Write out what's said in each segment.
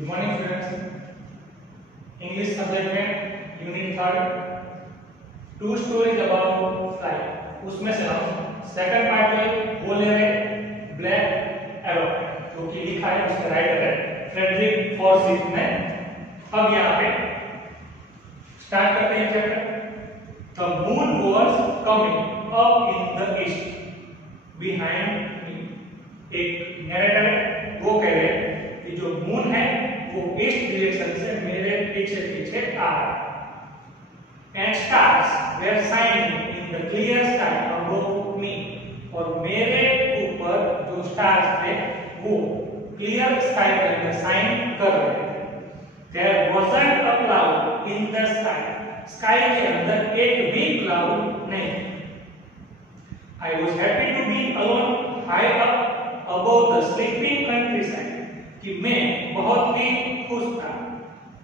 Good morning students. English subject में unit 3 two stories about flight, उसमें से हम सेकंड पार्ट में वो ले रहे ब्लैक एरोप्लेन, जो कि लिखा है उसका राइटर है फ्रेडरिक फॉर्सिथ ने। अब यहाँ पे स्टार्ट करते हैं chapter. The moon was coming up in the east behind me. एक नैरेटर है, वो कह रहे हैं कि जो मून है वो ईस्ट डायरेक्शन से मेरे पीछे पीछे आ रहा है। And stars were shining in the clear sky above me, और मेरे ऊपर जो स्टार्स थे वो क्लियर स्काई के अंदर शाइन कर रहे थे। There wasn't a cloud in the sky, sky के अंदर एक भी क्लाउड नहीं। I was happy to be alone high up above the sleeping countryside, कि मैं बहुत ही खुश था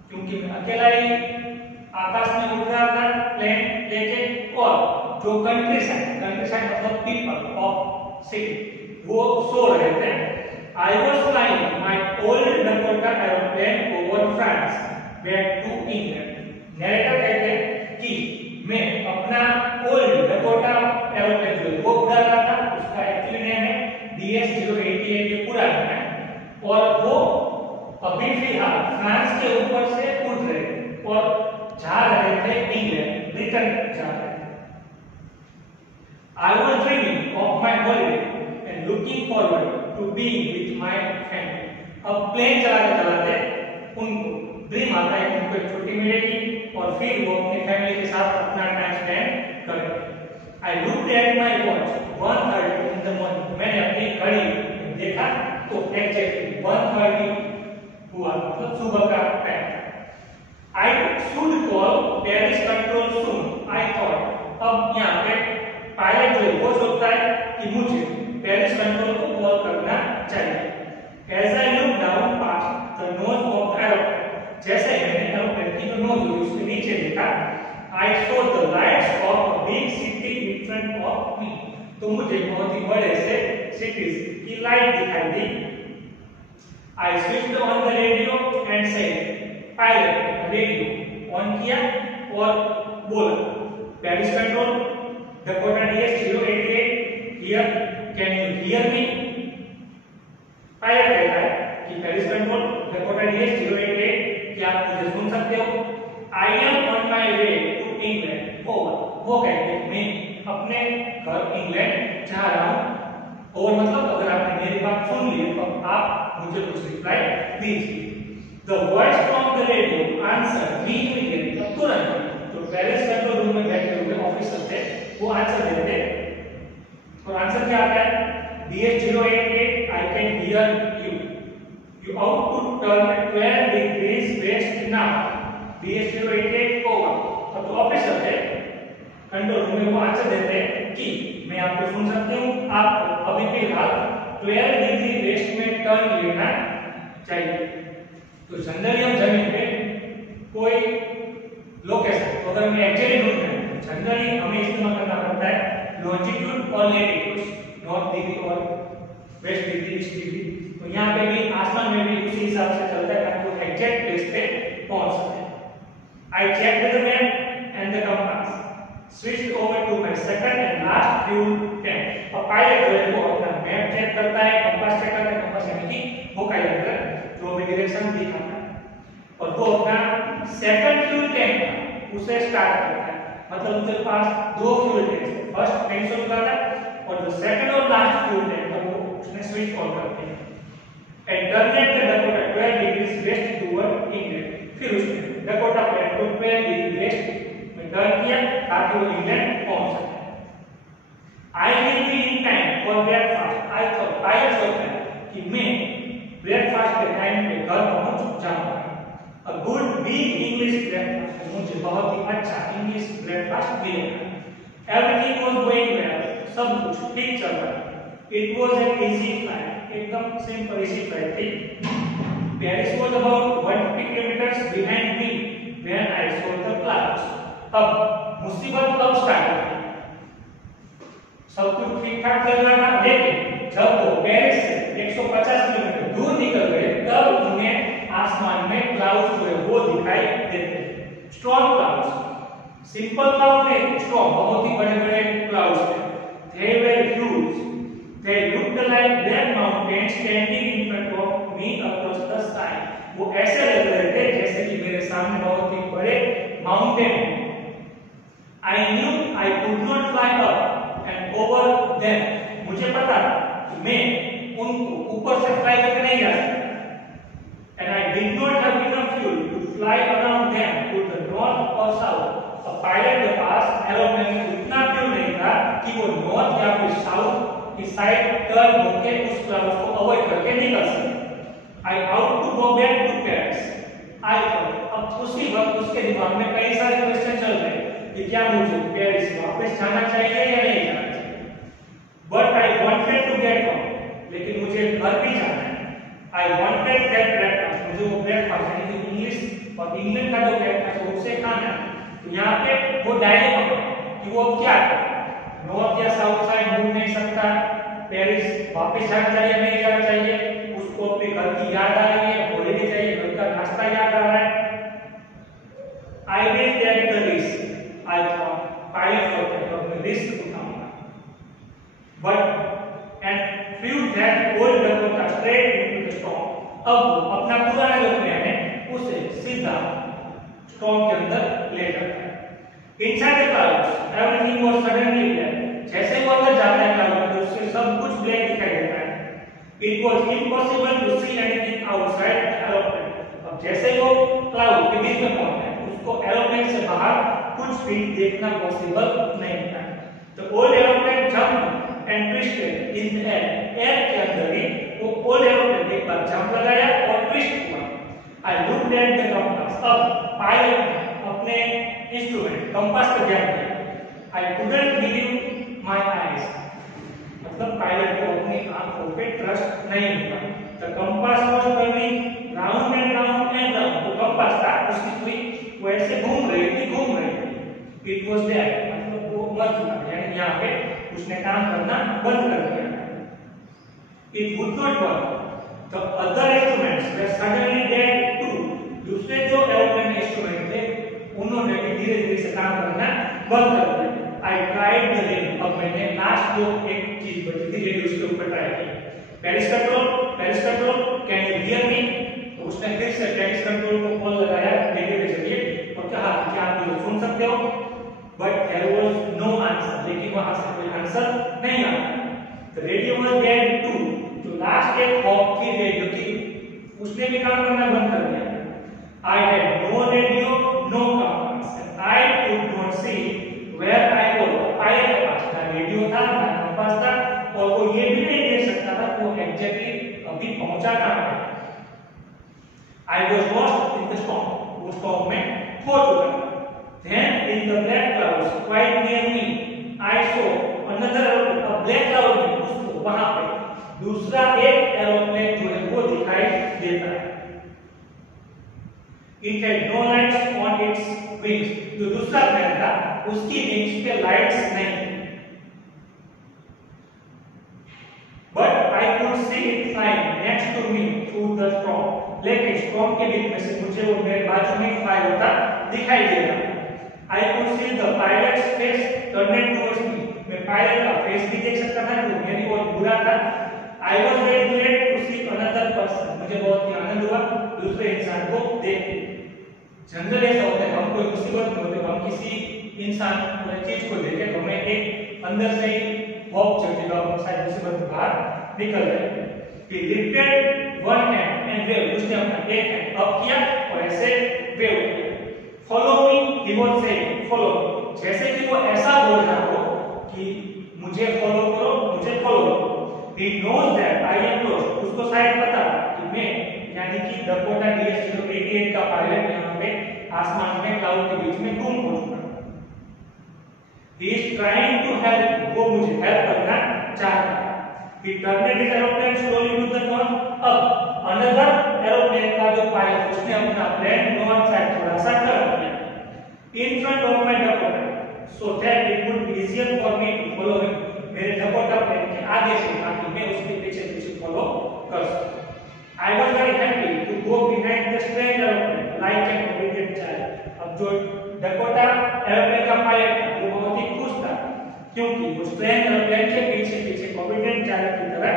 क्योंकि मैं अकेला ही आकाश में उड़ रहा था प्लेन लेके, और जो कंट्री साइड मतलब पीपल ऑफ सिटी वो सो रहे थे। I was flying my old Dakota aeroplane over France back to England. Narrator कहते हैं कि मैं अपना ओल्ड डकोटा एरोप्लेन जो वो उड़ा रहा था, उसका एक्चुअली नेम है DS-088, ये पूरा नाम है, और वो अभी फिलहाल फ्रांस के ऊपर से उड़ रहे थे और जा रहे थे इंग्लैंड, ब्रिटेन जा रहे थे। I was dreaming of my holiday and looking forward to being with my family. अब प्लेन चलाते उनको ड्रीम आता है, उनको एक छुट्टी मिलेगी और फिर वो अपनी फैमिली के साथ अपना टाइम स्पेंड करेंगे। I looked at my watch 1:30 in the morning. मैंने अपनी घड़ी देखा तो एग्जैक्टली 1:30 हुआ, मतलब सुबह का time. I should call Paris control soon. I thought, अब यहाँ पे पायलट जो वो सोचता है कि मुझे पेरिस कंट्रोल को कॉल करना चाहिए। As I looked down past the nose of the aeroplane, जैसे मैंने एरोप्लेन की जो नोज हुई उसके नीचे देखा, I saw the lights of a big city in front of me. तो मुझे बहुत ही बड़े से सिटीज की लाइट दिखाई दी। I switched on the radio and said, pilot, radio on किया और बोला, Paris control, Dakota DS-088, here, can you hear me? Pilot कहता है कि पेरिस कंट्रोल, डकोटा DS-088, क्या आप मुझे सुन सकते हो? I am on my way to England. वो कहते हैं मैं अपने घर इंग्लैंड जा रहा हूँ। और मतलब अगर आपने मेरी बात सुन ली तो आप मुझे कुछ रिप्लाई दीजिए। The voice from the radio answered me immediately. अब तुरंत जो पेरिस कंट्रोल रूम में बैठे हुए ऑफिसर थे वो आंसर देते, और आंसर क्या आता है? DS-088, I can hear you. You ought to turn at 12 degrees west now. DS-088 over. अब जो ऑफिसर थे कंट्रोल रूम में वो आंसर देते हैं कि मैं आपको सुन सकती हूँ, आप अभी फिलहाल 12 डिग्री वेस्ट में टर्न लेना चाहिए। तो जनरली हम जमीन पे कोई लोकेशन तो अगर हमें एक्चुअली ढूंढना है, जनरली हमें इस्तेमाल करना पड़ता है लॉन्जिट्यूड और लैटिट्यूड, नॉर्थ डिग्री और वेस्ट डिग्री, ईस्ट डिग्री। तो यहाँ पे भी आसमान में भी उसी हिसाब से चलता है ताकि वो एग्जैक्ट प्लेस पे पहुंच सके। I checked the map and the compass, switched over to my second and last fuel tank. अब पायलट जो है वो अपना मैप चेक करता है, कंपास चेक करता है, कंपास यानी कि वो कैलेंडर जो भी डायरेक्शन दिखाता है, और वो अपना सेकंड फ्यूल टैंक उसे स्टार्ट करता है। मतलब उसके पास दो फ्यूल टैंक है, फर्स्ट टैंक से उठाता है और जो सेकंड और लास्ट फ्यूल टैंक है वो उसने स्विच ऑन करते हैं। And turn at the Dakota 12 degree west toward England. फिर उसने डकोटा प्लेन को 12 डिग्री वेस्ट में टर्न किया ताकि वो इंग्लैंड पहुंच सके। I will be in time for breakfast. I thought, pilot सोचता है कि मैं ब्रेकफास्ट के टाइम पे घर पहुंच जाऊंगा। A good big English breakfast, मुझे बहुत ही अच्छा इंग्लिश ब्रेकफास्ट मिलेगा। Everything was going well, सब कुछ ठीक चल रहा है। It was an easy flight, एकदम सिंपल इजी फ्लाइट थी। Paris was about 150 kilometers behind me when I saw the clouds. अब मुसीबत कब स्टार्ट हुई? सब कुछ ठीक ठाक चल रहा था, लेकिन जब वो पेरिस से 150 किलोमीटर दूर निकल गए तब उन्हें आसमान में क्लाउड्स जो है वो दिखाई देते हैं। स्टॉर्म क्लाउड्स, सिंपल क्लाउड नहीं, स्टॉर्म बहुत ही बड़े-बड़े क्लाउड्स थे। They were huge. They looked like black mountains standing in front of me across the sky. वो ऐसे लग रहे थे जैसे कि मेरे सामने बहुत ही बड़े माउंटेन हैं। I knew I could not fly up and over them. मुझे पता कि मैं उनको ऊपर से फ्लाई करके नहीं जा सकता। And I did not have enough fuel to fly around them to the north or south. अब पायलट के पास एरोप्लेन में उतना फ्यूल नहीं था कि वो नॉर्थ या फिर साउथ की साइड टर्न होकर उस क्लाउड को अवॉइड करके निकल सके। I out to go back to Paris. I thought, अब उसी वक्त उसके दिमाग में कई सारे क्वेश्चन चल रहे कि क्या मुझे पेरिस वापस जाना चाहिए या नहीं जाना चाहिए। But I wanted to get home. लेकिन मुझे घर भी जाना है। I wanted that breakfast. मुझे वो ब्रेकफास्ट यानी कि इंग्लिश और इंग्लैंड का जो ब्रेकफास्ट है उससे खाना है। तो यहाँ पे वो डायलेमा कि वो क्या करे, नॉर्थ या साउथ साइड घूम नहीं सकता, पेरिस वापस जाना चाहिए नहीं जाना चाहिए, उसको अपने घर की याद आ रही है, हॉलिडे चाहिए, घर का नाश्ता याद आ रहा है। I will take the risk. I thought, pilot होता है तो मैं रिस्क उठाऊंगा। But and flew that old Dakota straight into the storm. अब अपना पुराना जो प्लेन है उसे सीधा स्टॉर्म के अंदर ले जाता है। Inside the clouds, everything was suddenly black. जैसे वो अंदर जाता है क्लाउड में उससे सब कुछ ब्लैक दिखाई देता है। It was impossible to see anything outside the aeroplane. अब जैसे वो क्लाउड के बीच में पहुंचता है उसको एरोप्लेन से बाहर कुछ भी देखना पॉसिबल नहीं था। तो old aeroplane jumped and twisted in the air. Air के अंदर ही वो old aeroplane एक बार जंप लगाया और ट्विस्ट हुआ। I looked at the compass. अब पायलट अपने इंस्ट्रूमेंट कंपास पर ध्यान दिया। I couldn't believe my eyes. मतलब पायलट को अपनी आंखों पे ट्रस्ट नहीं हुआ। The compass was turning round and round and round. तो कंपास था उसकी सुई वो ऐसे घूम रही थी। It was there. मतलब वो मर चुका था यानी यहाँ पे उसने काम करना बंद कर दिया। It would not work. The other instruments were suddenly dead too. दूसरे जो एरोप्लेन इंस्ट्रूमेंट थे उन्होंने भी धीरे-धीरे से काम करना बंद कर दिया। I tried the radio. अब मैंने लास्ट जो एक चीज बची थी रेडियो उसके ऊपर ट्राई की। Paris control, can you hear me? तो उसने फिर से पेरिस कंट्रोल को कॉल लगाया रेडियो के जरिए और कहा कि क्या आप मुझे सुन सकते हो? But there was no answer. लेकिन वहां से कोई आंसर नहीं आया। The radio was dead too. जो लास्ट एक हॉक की रेडियो थी उसने भी काम करना बंद कर दिया। I had no radio, no compass, and I could not see where I was. Pilot के पास ना रेडियो था ना कंपास था और वो ये भी नहीं देख सकता था कि वो एग्जैक्टली अभी पहुंचा कहाँ है। I was lost in the storm. वो स्टॉर्म में खो चुका था। Then in the black clouds quite near me, I saw another black cloud. उसको वहां पे दूसरा एक एरोप्लेन जो है वो दिखाई देता है। It had no lights on its wings. जो दूसरा प्लेन था उसकी विंग्स पे लाइट्स नहीं थी। But I could see it flying next to me through the storm. लेकिन स्टॉर्म के बीच में से मुझे वो मेरे बाजू में फ्लाई होता दिखाई दे रहा। I could see the pilot's face turned towards me. मैं पायलट का फेस भी देख सकता था जो मेरी ओर बुरा था। I was very glad to see another person. मुझे बहुत ही आनंद हुआ दूसरे इंसान को देख के। जनरली ऐसा होता है हम कोई मुसीबत में होते हम किसी इंसान या चीज को देखे तो हमें एक अंदर से ही होप चढ़ती है हम शायद मुसीबत से बाहर निकल जाए। He lifted one hand and waved. उसने अपना एक हैंड अप किया और ऐसे वेव किया। Follow me, he was saying. Follow me. जैसे कि वो ऐसा बोल रहा हो कि मुझे फॉलो करो, मुझे फॉलो करो। He knows that I am lost. उसको शायद पता कि मैं यानी कि डकोटा DS-088 का पायलट यहाँ पे आसमान में क्लाउड के बीच में गुम हो चुका है। He is trying to help. वो मुझे हेल्प करना चाहता है। He turned his aeroplane slowly to the north. अब another aeroplane का जो पायलट उसने अपना प्लेन नॉर्थ साइड थोड़ा सा टर्न किया in front of my Dakota, so that it would be easier for me to follow him. मेरे Dakota plane के आगे से ताकि मैं उसके पीछे पीछे फॉलो कर सकूं। I was very happy to go behind the strange aeroplane like an obedient child. अब जो डकोटा एरोप्लेन का पायलट था वो बहुत ही खुश था क्योंकि वो स्ट्रेंज एरोप्लेन के पीछे पीछे ओबीडिएंट चाइल्ड की तरह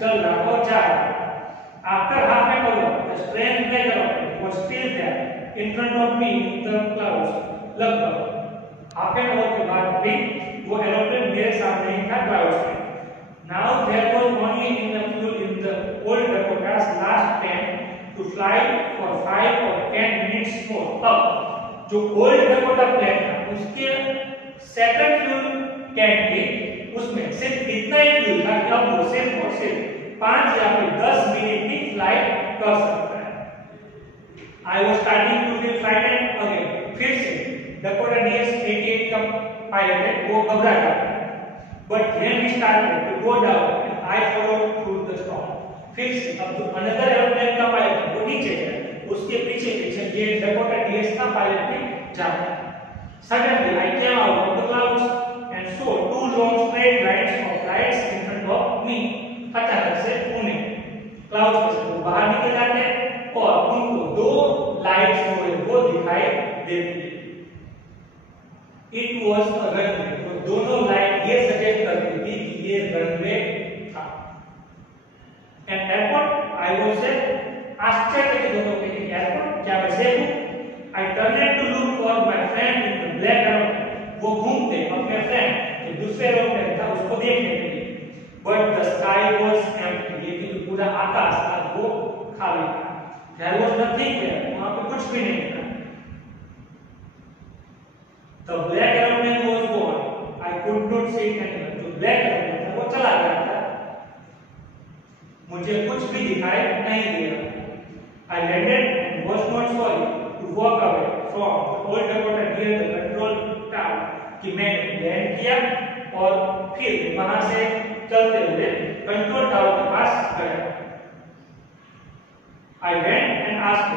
चल रहा और जा रहा था। After half an hour, the strange black aeroplane was still there in front of me in the clouds. लगभग half an hour के बाद भी वो एरोप्लेन मेरे सामने ही था क्लाउड्स में। Now there was only enough fuel in the old Dakota's last tank to fly for 5 or 10 minutes more. अब जो ओल्ड डकोटा प्लेन था उसके सेकंड फ्यूल टैंक में उसमें सिर्फ इतना ही फ्यूल था कि अब वो सिर्फ और सिर्फ 5 या फिर 10 मिनट की फ्लाइट कर सकता है। I was starting to feel frightened again. फिर से डकोटा DS-88 का पायलट है वो घबरा गया। But then we started to go down and I followed through the storm. फिर से अब जो अनदर एरोप्लेन का पायलट वो नीचे है उसके पीछे पीछे ये डकोटा DS का पायलट भी जाता है। Suddenly I came out of the clouds and saw 2 long straight lines of lights in front of me. अचानक से उन्हें क्लाउड्स में से बाहर निकल जाते हैं और उनको 2 लाइट्स जो है वो दिखाई देती है। It was a runway. तो दोनों लाइट ये सजेस्ट करती थी कि ये रनवे था। And airport, I was said, आश्चर्य के दोनों के एयरपोर्ट क्या मैं सेफ हूँ? I turned to look for my friend in the black aeroplane. वो घूमते अपने फ्रेंड जो दूसरे एरोप्लेन था उसको देखने के लिए। But the sky was empty. लेकिन पूरा आकाश था वो खाली था। There was nothing there. वहाँ पे कुछ भी नहीं था। The black aeroplane was gone. I could not see anyone. जो black aeroplane था वो चला गया था। मुझे कुछ भी दिखाई नहीं दिया। I landed and was not sorry to walk away from the old Dakota near the control tower. कि मैंने लैंड किया और फिर वहां से चलते हुए कंट्रोल टावर के पास गया। I went and asked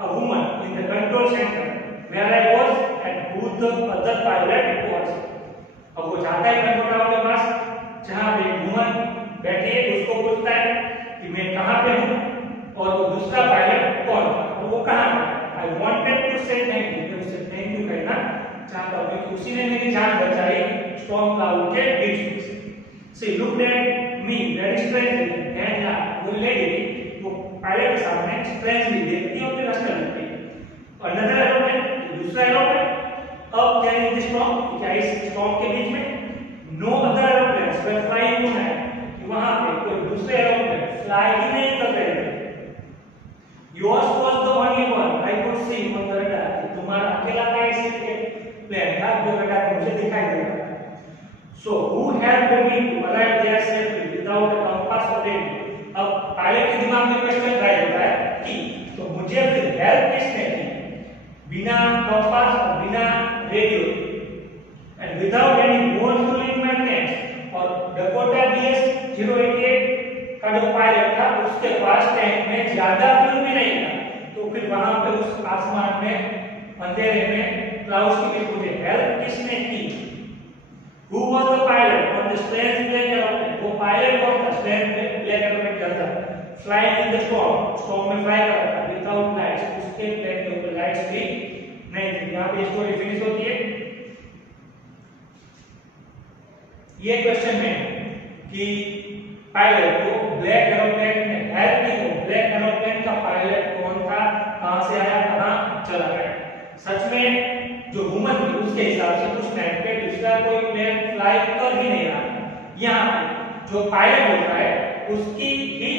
a woman in the control center where I was and who the other pilot was. अब वो जाता है कंट्रोल टावर के पास जहां पे एक वुमन बैठी है उसको पूछता है कि मैं कहां पे हूं और वो दूसरा पायलट कौन था और वो कहां था। I wanted to say thank you. मैं उसे थैंक यू कहना चाहता हूं क्योंकि उसी ने मेरी जान बचाई स्टॉर्म क्लाउड के बीच में से। She looked at me very strangely and वो लेडी वो पायलट के सामने strangely देखती है और फिर हंसने लगती है। Another aeroplane, दूसरा एरोप्लेन अब क्या है स्टॉर्म क्या इस स्टॉर्म के बीच में no other aeroplanes were flying tonight। वहां पे कोई दूसरे एरोप्लेन फ्लाई ही नहीं कर रहे थे। Yours was the only one I could see on the radar। तुम्हारा अकेला का ऐसे प्लेन था जो रडार पे मुझे दिखाई दे रहा था। So who helped me to arrive there safely without a compass or radio? अब पायलट के दिमाग में क्वेश्चन राइज होता है कि तो मुझे फिर हेल्प किसने की बिना कंपास और बिना radio and without any more fuel in my tank. और डकोटा DS-088 का जो पायलट था उसके पास टैंक में ज्यादा फ्यूल भी नहीं था तो फिर वहां पे उस आसमान में अंधेरे में क्लाउड्स के बीच मुझे हेल्प किसने की। Who was the pilot on the strange black aeroplane? वो पायलट कौन था strange black aeroplane चलता flying in the storm में फ्लाई कर रहा था without lights। उसके प्लेन के ऊपर लाइट्स भी नहीं थी। यहाँ पे स्टोरी फिनिश होती है। ये क्वेश्चन है कि पायलट को ब्लैक एरोप्लेन में हेल्प की तो ब्लैक एरोप्लेन का पायलट कौन था कहां से आया कहां चला गया। सच में जो वुमन थी उसके हिसाब से उस टाइम पे दूसरा कोई प्लेन फ्लाई कर ही नहीं रहा। यहाँ जो पायलट होता है उसकी ही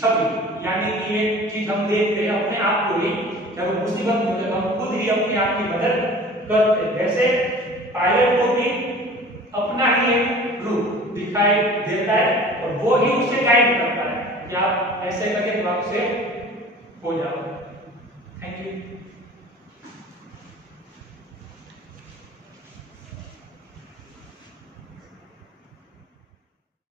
छवि यानी कि एक चीज हम देखते हैं अपने आप को ही जब मुसीबत में जब हम खुद ही अपने आप की मदद करते हैं वैसे पायलट को भी अपना ही एक रूप दिखाई देता है और वो ही उसे गाइड करता है कि आप ऐसे करके तो आप सेफ हो जाओ। Thank you.